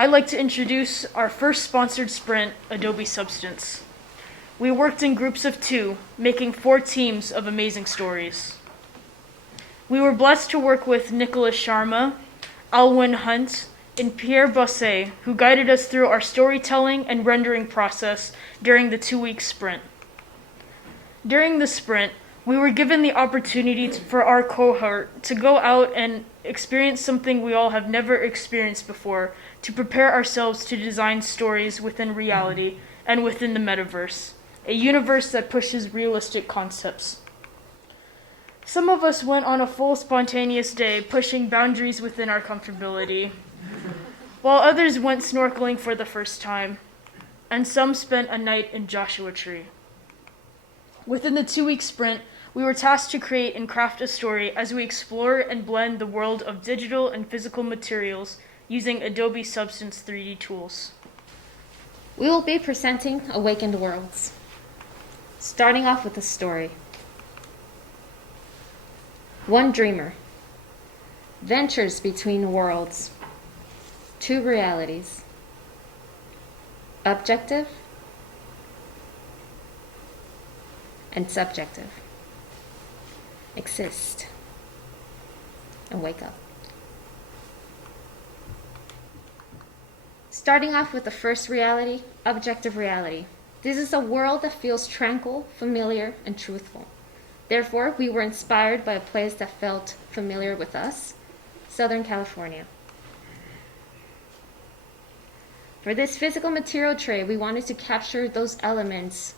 I'd like to introduce our first sponsored sprint, Adobe Substance. We worked in groups of 2, making 4 teams of amazing stories. We were blessed to work with Nicholas Sharma, Alwyn Hunt, and Pierre Bosset, who guided us through our storytelling and rendering process during the 2-week sprint. During the sprint, we were given the opportunity for our cohort to go out and experience something we all have never experienced before, to prepare ourselves to design stories within reality and within the metaverse, a universe that pushes realistic concepts. Some of us went on a full spontaneous day, pushing boundaries within our comfortability, while others went snorkeling for the first time, and some spent a night in Joshua Tree. Within the 2-week sprint, we were tasked to create and craft a story as we explore and blend the world of digital and physical materials using Adobe Substance 3D tools. We will be presenting Awakened Worlds, starting off with a story. One dreamer ventures between worlds, 2 realities, objective and subjective. Exist and wake up. Starting off with the first reality, objective reality. This is a world that feels tranquil, familiar, and truthful. Therefore, we were inspired by a place that felt familiar with us, Southern California. For this physical material tray, we wanted to capture those elements.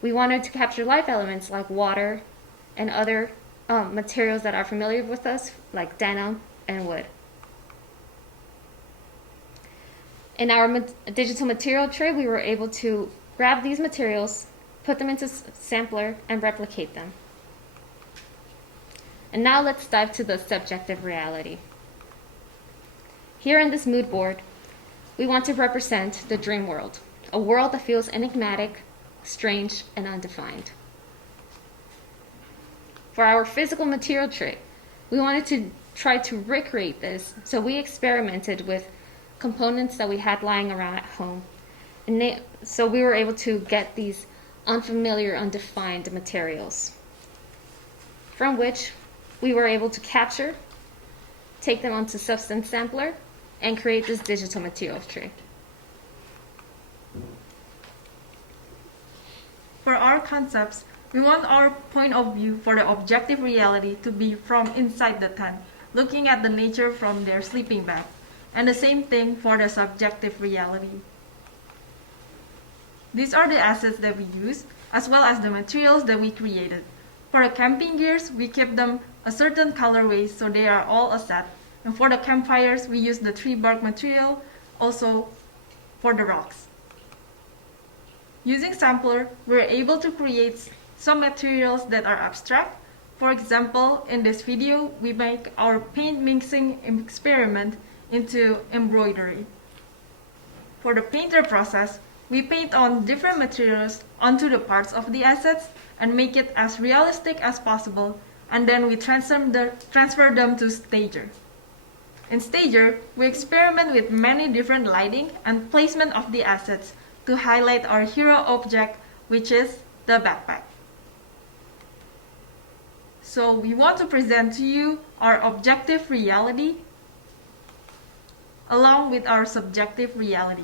We wanted to capture life elements like water and other materials that are familiar with us, like denim and wood. In our digital material tray, we were able to grab these materials, put them into sampler, and replicate them. And now let's dive to the subjective reality. Here in this mood board, we want to represent the dream world, a world that feels enigmatic, strange, and undefined. For our physical material tray, we wanted to try to recreate this, so we experimented with components that we had lying around at home. And so we were able to get these unfamiliar, undefined materials, from which we were able to capture, take them onto Substance Sampler, and create this digital material tray. For our concepts, we want our point of view for the objective reality to be from inside the tent, looking at the nature from their sleeping bag, and the same thing for the subjective reality. These are the assets that we use, as well as the materials that we created. For the camping gears, we keep them a certain colorway so they are all a set. And for the campfires, we use the tree bark material, also for the rocks. Using Sampler, we're able to create some materials that are abstract. For example, in this video, we make our paint mixing experiment into embroidery. For the painter process, we paint on different materials onto the parts of the assets and make it as realistic as possible, and then we transfer them to Stager. In Stager, we experiment with many different lighting and placement of the assets to highlight our hero object, which is the backpack. So we want to present to you our objective reality along with our subjective reality.